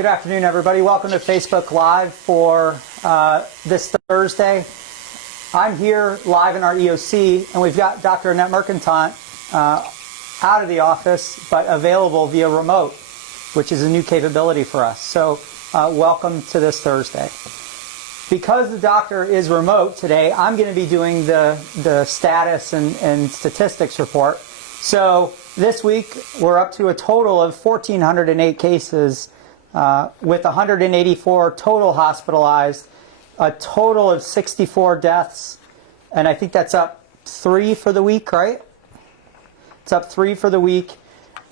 Good afternoon, everybody. Welcome to Facebook Live for this Thursday. I'm here live in our EOC, and we've got Dr. Annette Mercatante out of the office, but available via remote, which is a new capability for us. So welcome to this Thursday. Because the doctor is remote today, I'm going to be doing the status and statistics report. So this week, we're up to a total of 1,408 cases with 184 total hospitalized, a total of 64 deaths, and I think that's up 3 for the week, right? It's up 3 for the week,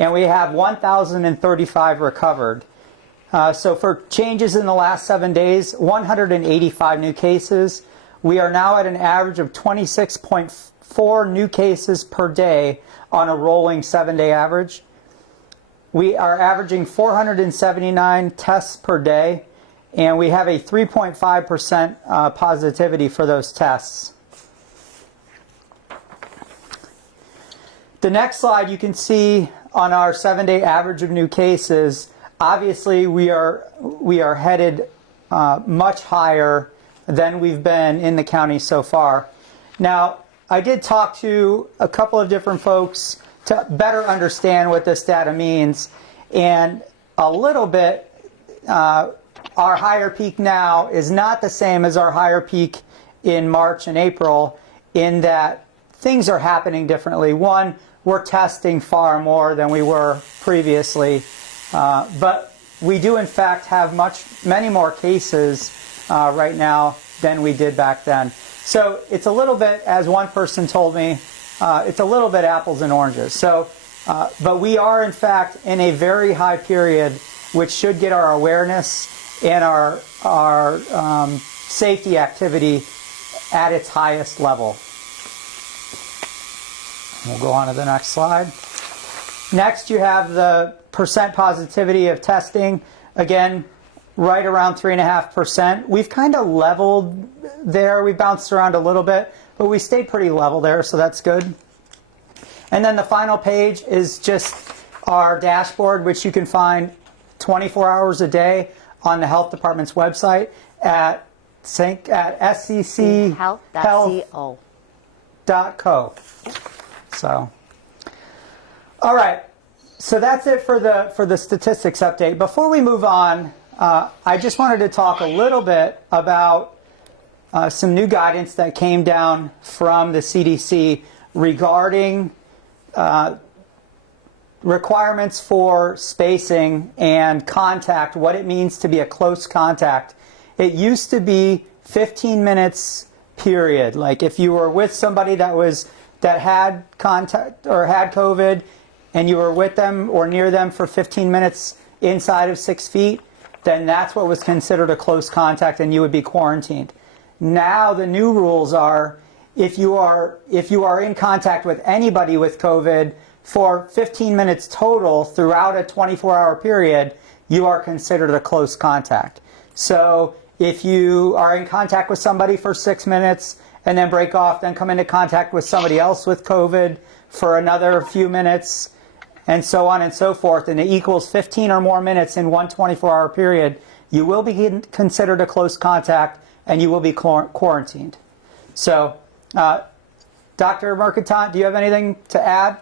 and we have 1,035 recovered. So for changes in the last 7 days, 185 new cases. We are now at an average of 26.4 new cases per day on a rolling 7-day average. We are averaging 479 tests per day, and we have a 3.5% positivity for those tests. The next slide, you can see on our 7-day average of new cases, obviously we are headed much higher than we've been in the county so far. Now, I did talk to a couple of different folks to better understand what this data means, and a little bit, our higher peak now is not the same as our higher peak in March and April, in that things are happening differently. One, we're testing far more than we were previously, but we do in fact have many more cases right now than we did back then. So it's a little bit, as one person told me, it's a little bit apples and oranges. So, but we are in fact in a very high period, which should get our awareness and our safety activity at its highest level. We'll go on to the next slide. Next, you have the percent positivity of testing. Again, right around 3.5%. We've kind of leveled there. We bounced around a little bit, but we stayed pretty level there, so that's good. And then the final page is just our dashboard, which you can find 24 hours a day on the health department's website at scchealth.co. So, all right. So that's it for the statistics update. Before we move on, I just wanted to talk a little bit about some new guidance that came down from the CDC regarding requirements for spacing and contact, what it means to be a close contact. It used to be 15 minutes period. Like if you were with somebody that had contact or had COVID and you were with them or near them for 15 minutes inside of 6 feet, then that's what was considered a close contact and you would be quarantined. Now the new rules are if you are in contact with anybody with COVID for 15 minutes total throughout a 24-hour period, you are considered a close contact. So if you are in contact with somebody for 6 minutes and then break off, then come into contact with somebody else with COVID for another few minutes, and so on and so forth, and it equals 15 or more minutes in one 24-hour period, you will be considered a close contact and you will be quarantined. So, Dr. Mercatante, do you have anything to add?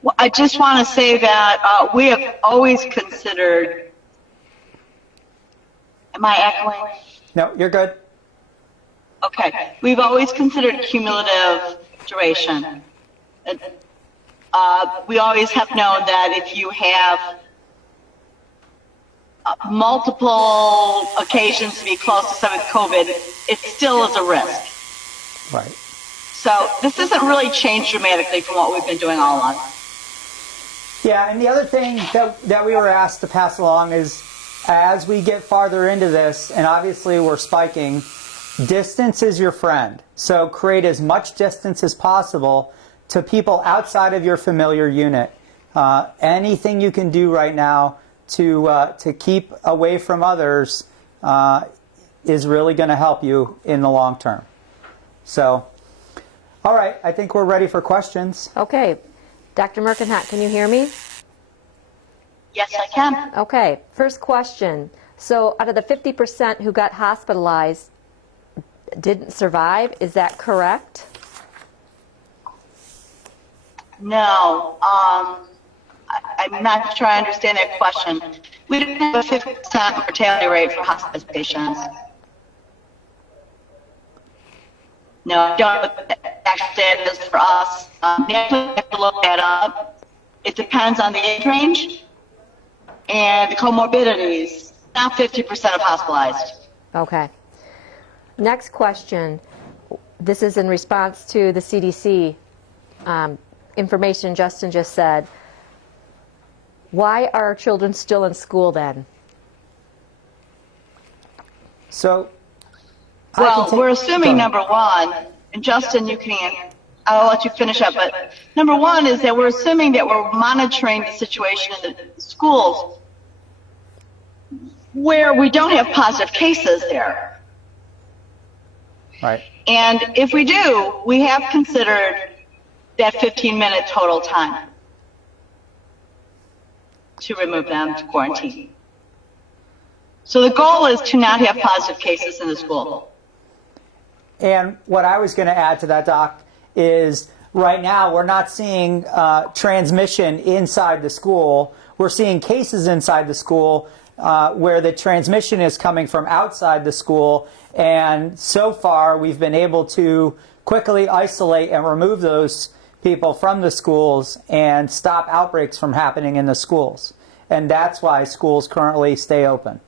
Well, I just want to say that we have always considered, am I echoing? No, you're good. Okay. We've always considered cumulative duration. We always have known that if you have multiple occasions to be close to someone with COVID, it still is a risk. Right. So this doesn't really change dramatically from what we've been doing all along. Yeah, and the other thing that we were asked to pass along is, as we get farther into this, and obviously we're spiking, distance is your friend. So create as much distance as possible to people outside of your familiar unit. Anything you can do right now to keep away from others is really going to help you in the long term. So, all right, I think we're ready for questions. Okay. Dr. Mercatante, can you hear me? Yes, I can. Okay, first question. So out of the 50% who got hospitalized didn't survive, is that correct? No. I'm not sure I understand that question. We didn't have a 50% mortality rate for hospice patients. No, I don't know what the actual data is for us. We have to look that up. It depends on the age range and the comorbidities. Not 50% of hospitalized. Okay. Next question. This is in response to the CDC information Justin just said. Why are children still in school then? So, well, we're assuming number one, and Justin, you can, I'll let you finish up, but number one is that we're assuming that we're monitoring the situation in the schools where we don't have positive cases there. Right. And if we do, we have considered that 15-minute total time to remove them to quarantine. So the goal is to not have positive cases in the school. And what I was going to add to that, Doc, is right now we're not seeing transmission inside the school. We're seeing cases inside the school where the transmission is coming from outside the school. And so far we've been able to quickly isolate and remove those people from the schools and stop outbreaks from happening in the schools. And that's why schools currently stay open.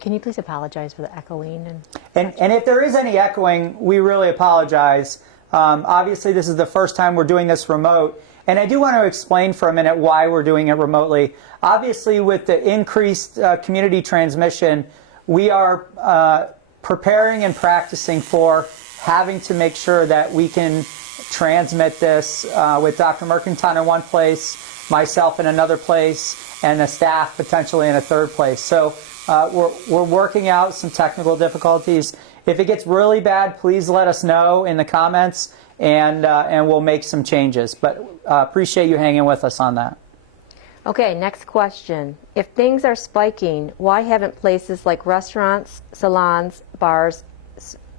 Can you please apologize for the echoing? And if there is any echoing, we really apologize. Obviously, this is the first time we're doing this remote. And I do want to explain for a minute why we're doing it remotely. Obviously, with the increased community transmission, we are preparing and practicing for having to make sure that we can transmit this with Dr. Mercatante in one place, myself in another place, and the staff potentially in a third place. So we're working out some technical difficulties. If it gets really bad, please let us know in the comments, and we'll make some changes. But appreciate you hanging with us on that. Okay, next question. If things are spiking, why haven't places like restaurants, salons, bars,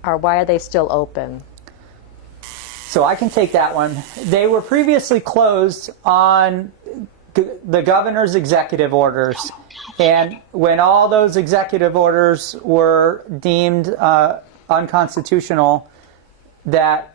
or why are they still open? So I can take that one. They were previously closed on the governor's executive orders. And when all those executive orders were deemed unconstitutional, that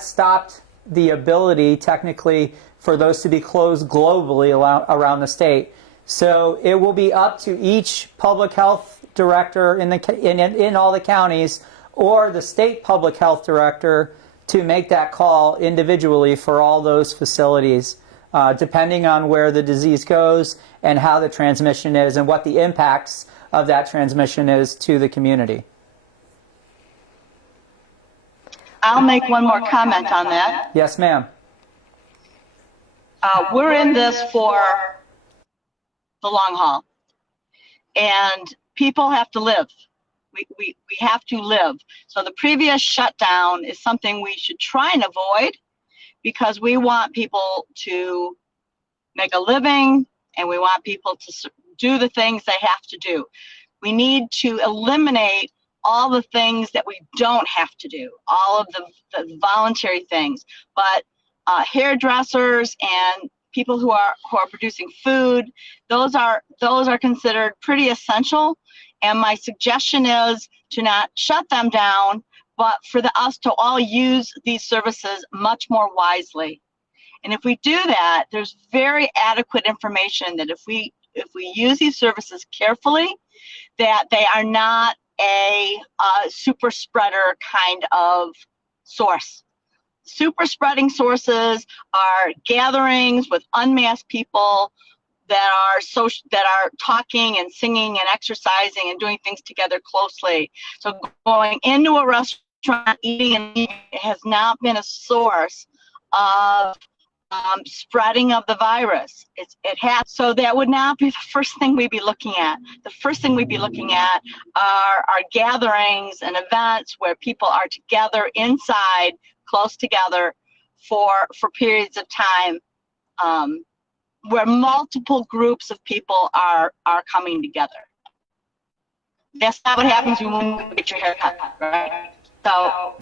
stopped the ability, technically, for those to be closed globally around the state. So it will be up to each public health director in all the counties or the state public health director to make that call individually for all those facilities, depending on where the disease goes and how the transmission is and what the impacts of that transmission is to the community. I'll make one more comment on that. Yes, ma'am. We're in this for the long haul, and people have to live. We have to live. So the previous shutdown is something we should try and avoid because we want people to make a living and we want people to do the things they have to do. We need to eliminate all the things that we don't have to do, all of the voluntary things. But hairdressers and people who are producing food, those are considered pretty essential. And my suggestion is to not shut them down, but for us to all use these services much more wisely. And if we do that, there's very adequate information that if we use these services carefully, that they are not a super spreader kind of source. Super spreading sources are gatherings with unmasked people that are talking and singing and exercising and doing things together closely. So going into a restaurant, eating and eating has not been a source of spreading of the virus. It has. So that would not be the first thing we'd be looking at. The first thing we'd be looking at are gatherings and events where people are together inside, close together, for periods of time where multiple groups of people are coming together. That's not what happens when you get your hair cut, right? So.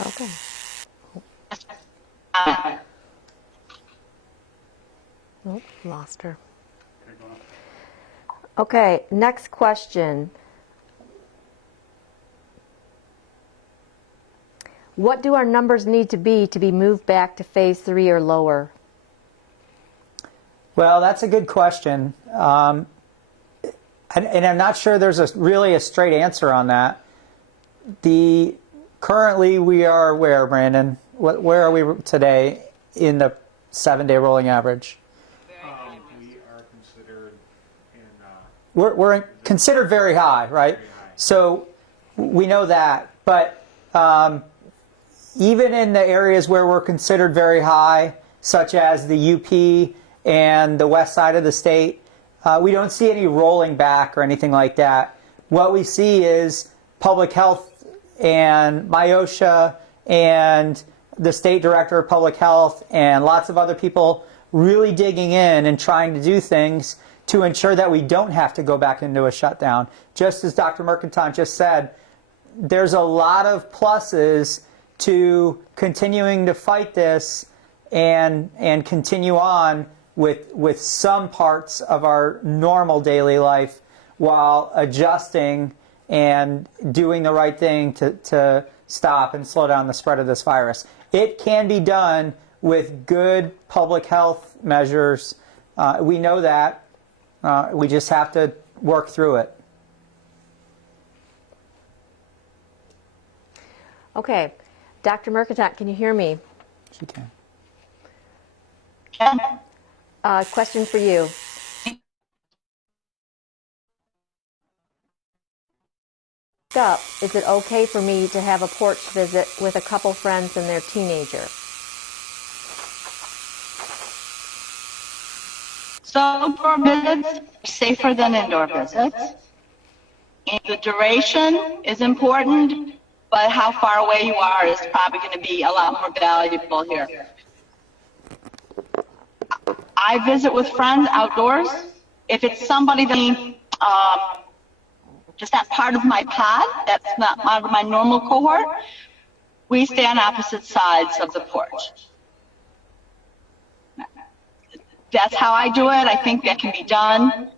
Okay. Oh, lost her. Okay, next question. What do our numbers need to be moved back to phase 3 or lower? Well, that's a good question. And I'm not sure there's really a straight answer on that. Currently we are where, Brandon? Where are we today in the 7-day rolling average? We are considered in... We're considered very high, right? Very high. So we know that. But even in the areas where we're considered very high, such as the UP and the west side of the state, we don't see any rolling back or anything like that. What we see is public health and MIOSHA and the state director of public health and lots of other people really digging in and trying to do things to ensure that we don't have to go back into a shutdown. Just as Dr. Mercatante just said, there's a lot of pluses to continuing to fight this and continue on with some parts of our normal daily life while adjusting and doing the right thing to stop and slow down the spread of this virus. It can be done with good public health measures. We know that. We just have to work through it. Okay, Dr. Mercatante, can you hear me? She can. Question for you. Up, is it okay for me to have a porch visit with a couple friends and their teenager? So outdoor visits are safer than indoor visits. And the duration is important, but how far away you are is probably going to be a lot more valuable here. I visit with friends outdoors. If it's somebody that just not part of my pod, that's not part of my normal cohort, we stay on opposite sides of the porch. That's how I do it. I think that can be done.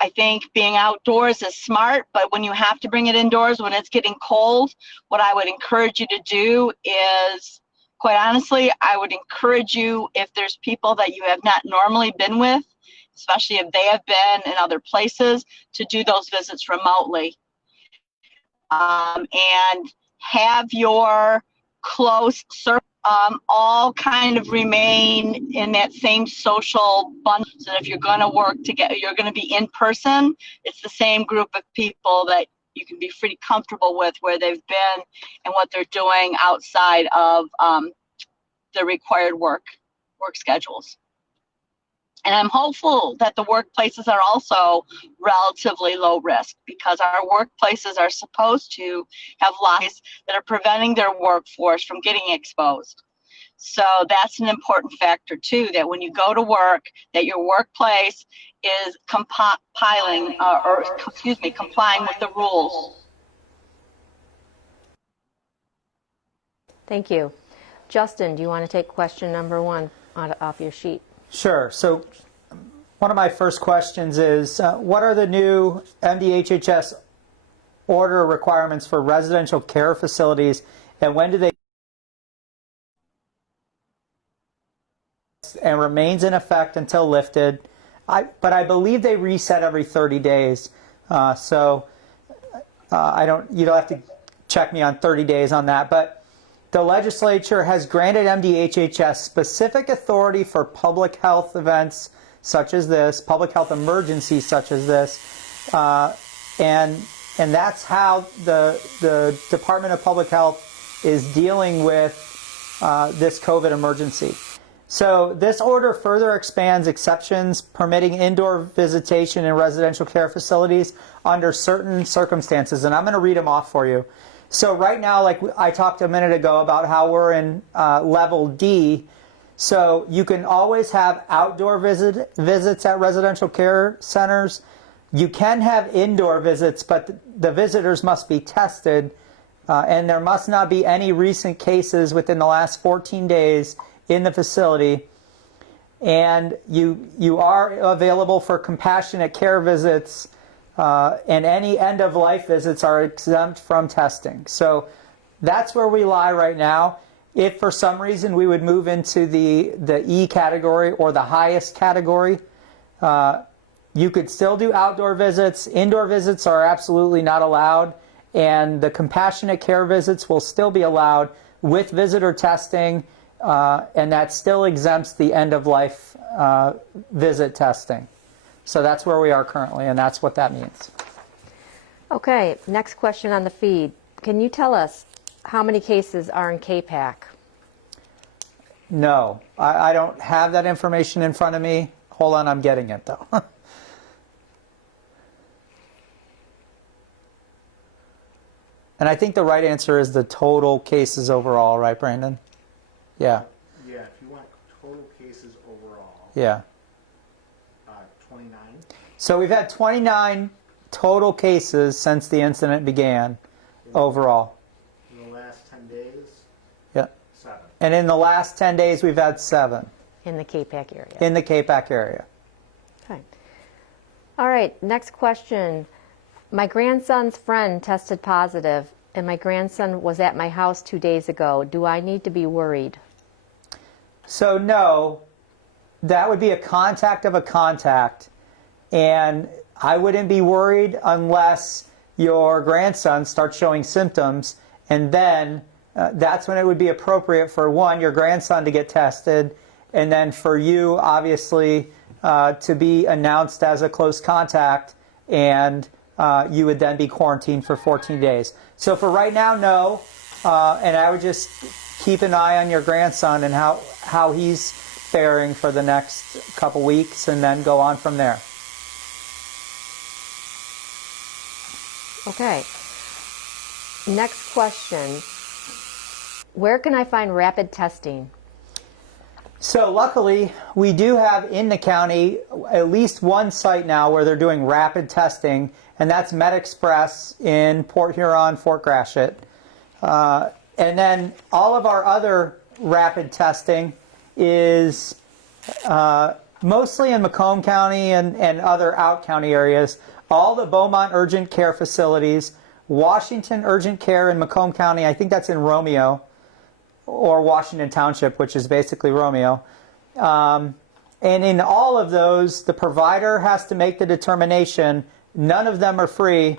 I think being outdoors is smart, but when you have to bring it indoors, when it's getting cold, what I would encourage you to do is, quite honestly, I would encourage you, if there's people that you have not normally been with, especially if they have been in other places, to do those visits remotely. And have your close circle all kind of remain in that same social bundle. So that if you're going to work together, you're going to be in person, it's the same group of people that you can be pretty comfortable with where they've been and what they're doing outside of the required work schedules. And I'm hopeful that the workplaces are also relatively low risk, because our workplaces are supposed to have laws that are preventing their workforce from getting exposed. So that's an important factor too, that when you go to work, that your complying with the rules. Thank you. Justin, do you want to take question number 1 off your sheet? Sure. So one of my first questions is, what are the new MDHHS order requirements for residential care facilities, and when do they and remains in effect until lifted? But I believe they reset every 30 days. So you don't have to check me on 30 days on that, but the legislature has granted MDHHS specific authority for public health events such as this, public health emergencies such as this, and that's how the Department of Public Health is dealing with this COVID emergency. So this order further expands exceptions permitting indoor visitation in residential care facilities under certain circumstances, and I'm going to read them off for you. So right now, like I talked a minute ago about how we're in level D, so you can always have outdoor visits at residential care centers. You can have indoor visits, but the visitors must be tested, and there must not be any recent cases within the last 14 days in the facility. And you are available for compassionate care visits, and any end-of-life visits are exempt from testing. So that's where we lie right now. If for some reason we would move into the E category or the highest category, you could still do outdoor visits. Indoor visits are absolutely not allowed, and the compassionate care visits will still be allowed with visitor testing, and that still exempts the end-of-life visit testing. So that's where we are currently, and that's what that means. Okay, next question on the feed. Can you tell us how many cases are in Capac? No, I don't have that information in front of me. Hold on, I'm getting it though. And I think the right answer is the total cases overall, right, Brandon? Yeah. Yeah, if you want total cases overall, Yeah. 29. So we've had 29 total cases since the incident began overall. In the last 10 days, Yeah. 7. And in the last 10 days, we've had 7 In the Capac area. in the Capac area. Okay. All right, next question. My grandson's friend tested positive, and my grandson was at my house 2 days ago. Do I need to be worried? So no, that would be a contact of a contact, and I wouldn't be worried unless your grandson starts showing symptoms, and then that's when it would be appropriate for your grandson to get tested, and then for you, obviously, to be announced as a close contact, and you would then be quarantined for 14 days. So for right now, no, and I would just keep an eye on your grandson and how he's faring for the next couple weeks, and then go on from there. Okay. Next question. Where can I find rapid testing? So luckily, we do have in the county at least one site now where they're doing rapid testing, and that's MedExpress in Port Huron, Fort Gratiot. And then all of our other rapid testing is mostly in Macomb County and other out-county areas. All the Beaumont Urgent Care facilities, Washington Urgent Care in Macomb County, I think that's in Romeo, or Washington Township, which is basically Romeo. And in all of those, the provider has to make the determination. None of them are free.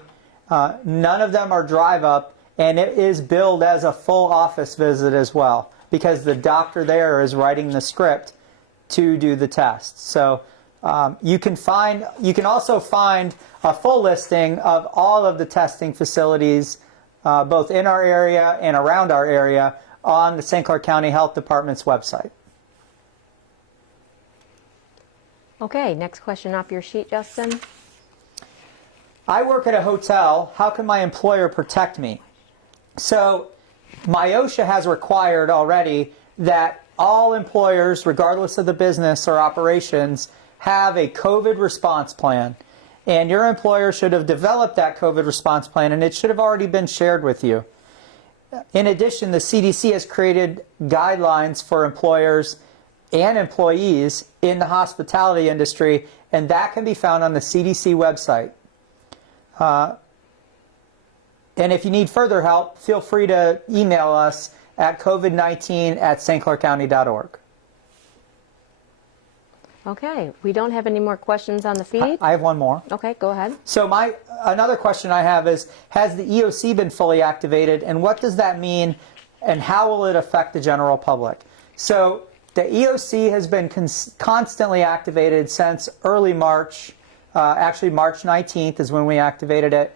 None of them are drive-up. And it is billed as a full office visit as well, because the doctor there is writing the script to do the test. So you can also find a full listing of all of the testing facilities, both in our area and around our area, on the St. Clair County Health Department's website. Okay, next question off your sheet, Justin. I work at a hotel. How can my employer protect me? So MIOSHA has required already that all employers, regardless of the business or operations, have a COVID response plan. And your employer should have developed that COVID response plan, and it should have already been shared with you. In addition, the CDC has created guidelines for employers and employees in the hospitality industry, and that can be found on the CDC website. And if you need further help, feel free to email us at covid19@stclaircounty.org. Okay, we don't have any more questions on the feed. I have one more. Okay, go ahead. So another question I have is, has the EOC been fully activated, and what does that mean, and how will it affect the general public? So the EOC has been constantly activated since early March. Actually, March 19th is when we activated it.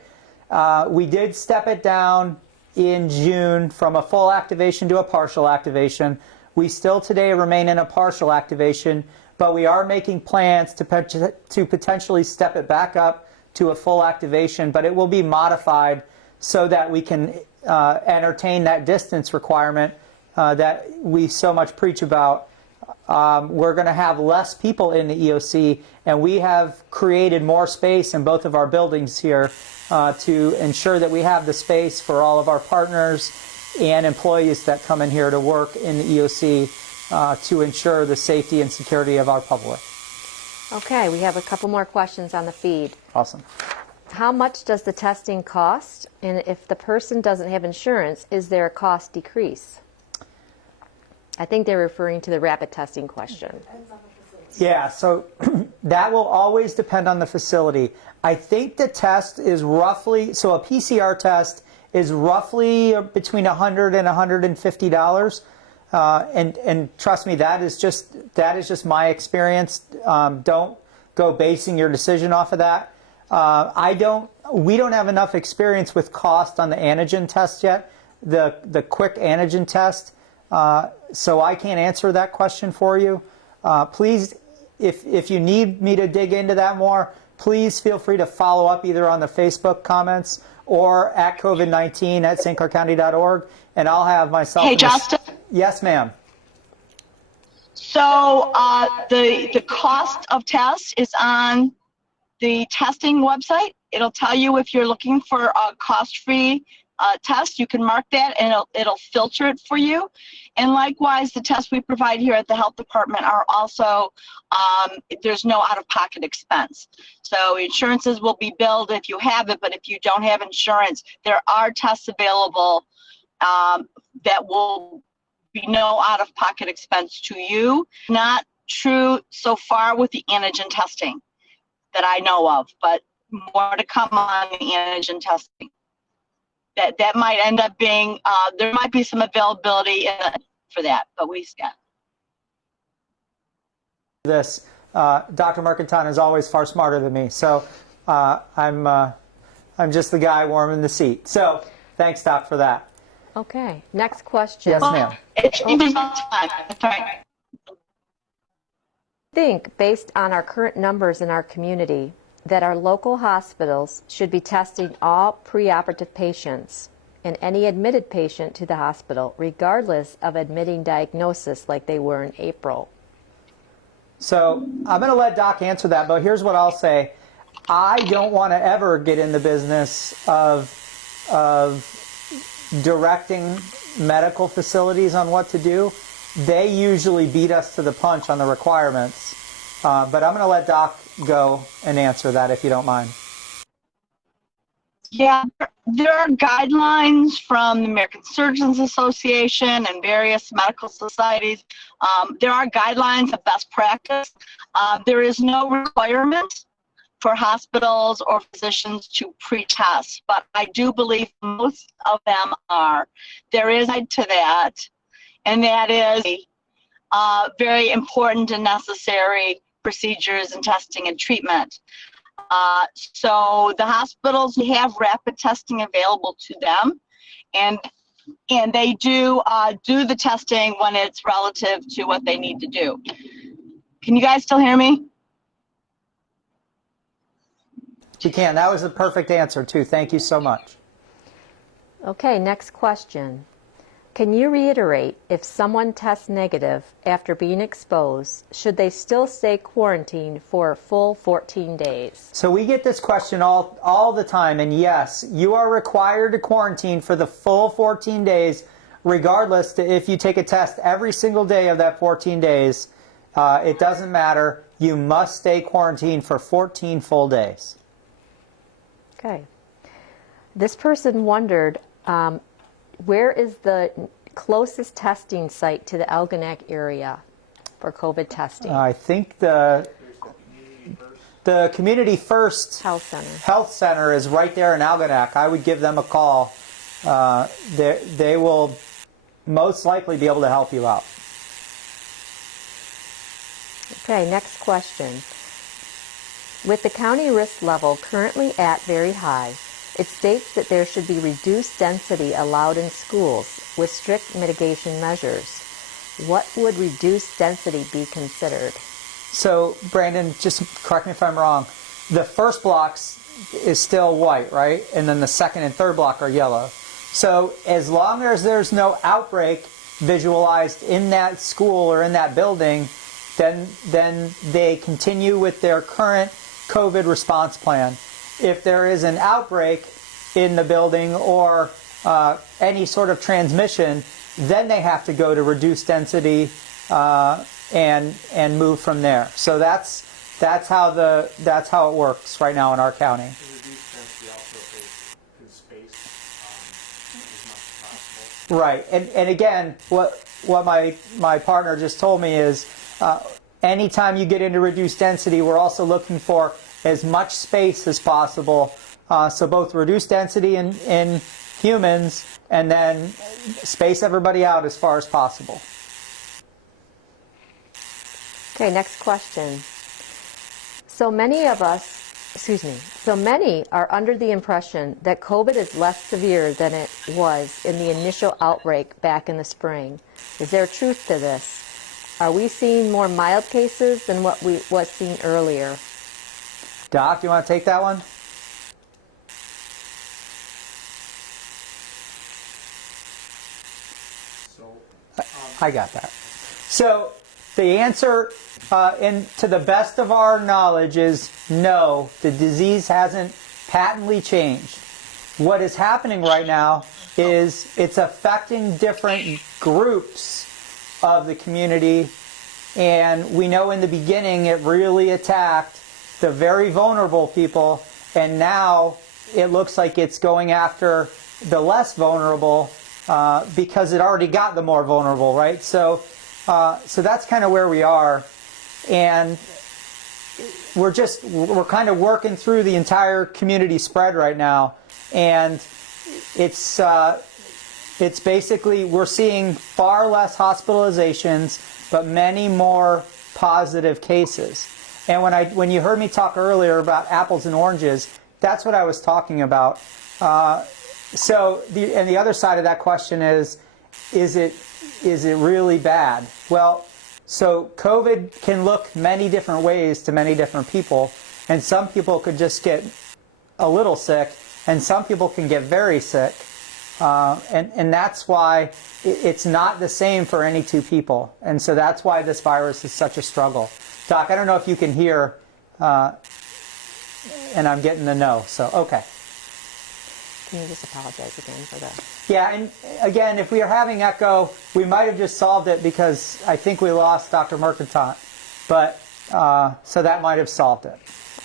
We did step it down in June from a full activation to a partial activation. We still today remain in a partial activation, but we are making plans to potentially step it back up to a full activation, but it will be modified so that we can entertain that distance requirement that we so much preach about, we're going to have less people in the EOC, and we have created more space in both of our buildings here to ensure that we have the space for all of our partners and employees that come in here to work in the EOC to ensure the safety and security of our public. Okay, we have a couple more questions on the feed. Awesome. How much does the testing cost? And if the person doesn't have insurance, is there a cost decrease? I think they're referring to the rapid testing question. Yeah, so that will always depend on the facility. I think the test is roughly, so a PCR test is roughly between $100 and $150. And trust me, that is just my experience. Don't go basing your decision off of that. We don't have enough experience with cost on the antigen test yet, the quick antigen test. So I can't answer that question for you. Please, if you need me to dig into that more, please feel free to follow up either on the Facebook comments or at COVID-19 at stclaircounty.org, and I'll have myself. Hey, Justin. Yes, ma'am. So the cost of tests is on the testing website. It'll tell you if you're looking for a cost-free test. You can mark that, and it'll filter it for you. And likewise, the tests we provide here at the health department are also, there's no out-of-pocket expense. So insurances will be billed if you have it, but if you don't have insurance, there are tests available that will be no out-of-pocket expense to you. Not true so far with the antigen testing that I know of, but more to come on the antigen testing. That might end up being, there might be some availability for that, but we got this. Dr. Mercatante is always far smarter than me, so I'm just the guy warming the seat. So thanks, Doc, for that. Okay, next question. Yes, ma'am. it changes all the time. That's right. I think, based on our current numbers in our community, that our local hospitals should be testing all preoperative patients and any admitted patient to the hospital, regardless of admitting diagnosis like they were in April. So I'm going to let Doc answer that, but here's what I'll say. I don't want to ever get in the business of directing medical facilities on what to do. They usually beat us to the punch on the requirements. But I'm going to let Doc go and answer that, if you don't mind. Yeah, there are guidelines from the American Surgeons Association and various medical societies. There are guidelines of best practice. There is no requirement for hospitals or physicians to pre-test, but I do believe most of them are. There is a side to that, and that is very important and necessary procedures and testing and treatment. So the hospitals have rapid testing available to them, and they do the testing when it's relative to what they need to do. Can you guys still hear me? You can. That was a perfect answer, too. Thank you so much. Okay, next question. Can you reiterate, if someone tests negative after being exposed, should they still stay quarantined for a full 14 days? So we get this question all the time, and yes, you are required to quarantine for the full 14 days, regardless to if you take a test every single day of that 14 days. It doesn't matter. You must stay quarantined for 14 full days. Okay. This person wondered, where is the closest testing site to the Algonac area for COVID testing? I think the Community First Health Center is right there in Algonac. I would give them a call. They will most likely be able to help you out. Okay, next question. With the county risk level currently at very high, it states that there should be reduced density allowed in schools with strict mitigation measures. What would reduced density be considered? So, Brandon, just correct me if I'm wrong. The first block is still white, right? And then the second and third block are yellow. So as long as there's no outbreak visualized in that school or in that building, then they continue with their current COVID response plan. If there is an outbreak in the building or any sort of transmission, then they have to go to reduced density and move from there. So that's how it works right now in our county. And reduced density also can space as much as possible. Right, and again, what my partner just told me is anytime you get into reduced density, we're also looking for as much space as possible. So both reduced density in humans and then space everybody out as far as possible. Okay, next question. So many are under the impression that COVID is less severe than it was in the initial outbreak back in the spring. Is there truth to this? Are we seeing more mild cases than what was seen earlier? Doc, do you want to take that one? So, I got that. So the answer, to the best of our knowledge, is no. The disease hasn't patently changed. What is happening right now is it's affecting different groups of the community, and we know in the beginning it really attacked the very vulnerable people, and now it looks like it's going after the less vulnerable because it already got the more vulnerable, right? So that's kind of where we are, and we're kind of working through the entire community spread right now, and it's basically we're seeing far less hospitalizations, but many more positive cases. And when you heard me talk earlier about apples and oranges, that's what I was talking about. So the other side of that question is it really bad? Well, so COVID can look many different ways to many different people, and some people could just get a little sick, and some people can get very sick. And that's why it's not the same for any two people. And so that's why this virus is such a struggle. Doc, I don't know if you can hear, and I'm getting the no, so okay. Can you just apologize again for that? Yeah, and again, if we are having echo, we might have just solved it because I think we lost Dr. Mercatante. But, so that might have solved it.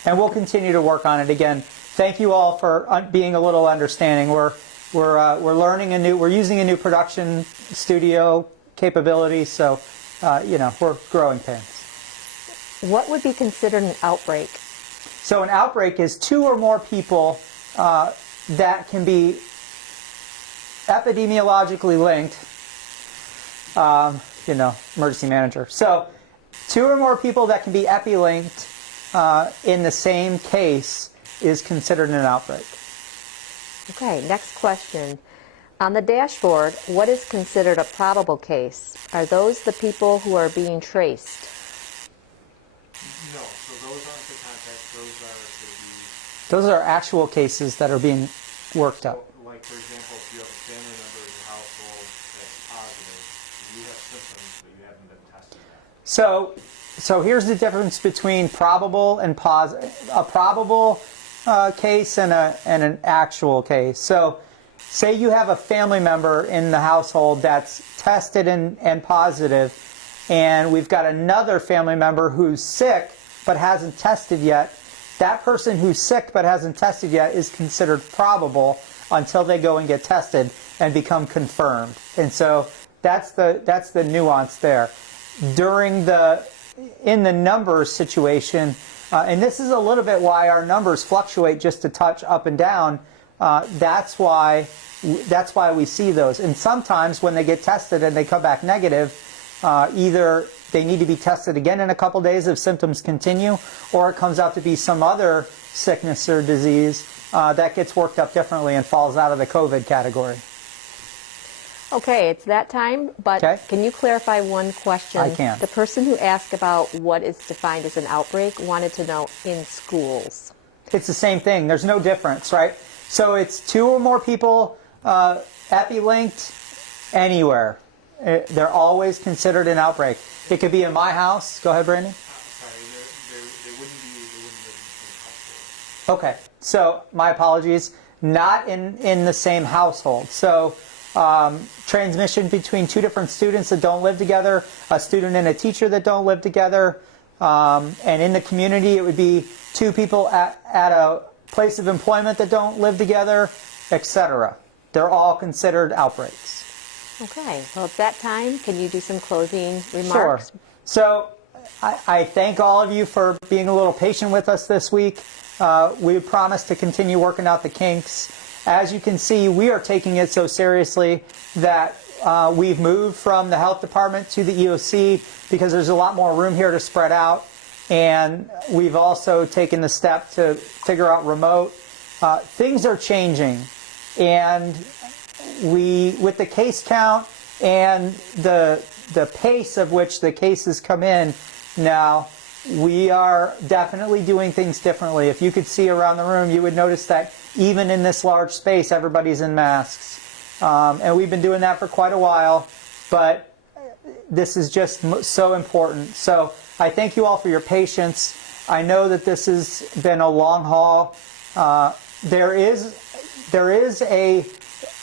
And we'll continue to work on it. Again, thank you all for being a little understanding. We're learning we're using a new production studio capability, so, we're growing pains. What would be considered an outbreak? So an outbreak is two or more people that can be epidemiologically linked, emergency manager. So two or more people that can be epi-linked in the same case is considered an outbreak. Okay, next question. On the dashboard, what is considered a probable case? Are those the people who are being traced? no, so those aren't the contacts, Those are actual cases that are being worked up. like for example, if you have a family member in your household that's positive, you have symptoms, but you haven't been tested yet. So here's the difference between probable and a probable case and an actual case. So say you have a family member in the household that's tested and positive, and we've got another family member who's sick but hasn't tested yet. That person who's sick but hasn't tested yet is considered probable until they go and get tested and become confirmed. And so that's the nuance there. In the numbers situation, and this is a little bit why our numbers fluctuate just a touch up and down. That's why we see those. And sometimes when they get tested and they come back negative, either they need to be tested again in a couple days if symptoms continue, or it comes out to be some other sickness or disease that gets worked up differently and falls out of the COVID category. Okay, it's that time, but Okay. Can you clarify one question? I can. The person who asked about what is defined as an outbreak wanted to know in schools. It's the same thing. There's no difference, right? So it's two or more people epi-linked anywhere. They're always considered an outbreak. It could be in my house. Go ahead, Brandon. Sorry, they wouldn't live in the same household. Okay, so my apologies. Not in the same household. So transmission between two different students that don't live together, a student and a teacher that don't live together, and in the community it would be two people at a place of employment that don't live together, etc. They're all considered outbreaks. Okay, well, it's that time. Can you do some closing remarks? Sure. So I thank all of you for being a little patient with us this week. We promise to continue working out the kinks. As you can see, we are taking it so seriously that we've moved from the health department to the EOC because there's a lot more room here to spread out. And we've also taken the step to figure out remote. Things are changing. And with the case count and the pace of which the cases come in now, we are definitely doing things differently. If you could see around the room, you would notice that even in this large space, everybody's in masks. And we've been doing that for quite a while, but this is just so important. So I thank you all for your patience. I know that this has been a long haul. There is a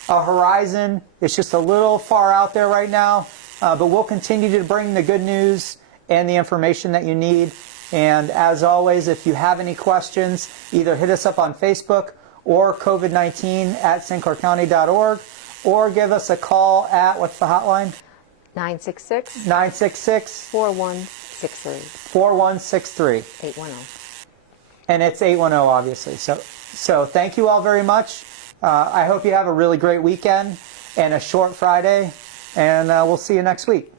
horizon. It's just a little far out there right now, but we'll continue to bring the good news and the information that you need. And as always, if you have any questions, either hit us up on Facebook or COVID-19@stcourcounty.org, or give us a call at, what's the hotline? 966 966 4163 4163. 810. And it's 810, obviously. So thank you all very much. I hope you have a really great weekend and a short Friday, and we'll see you next week.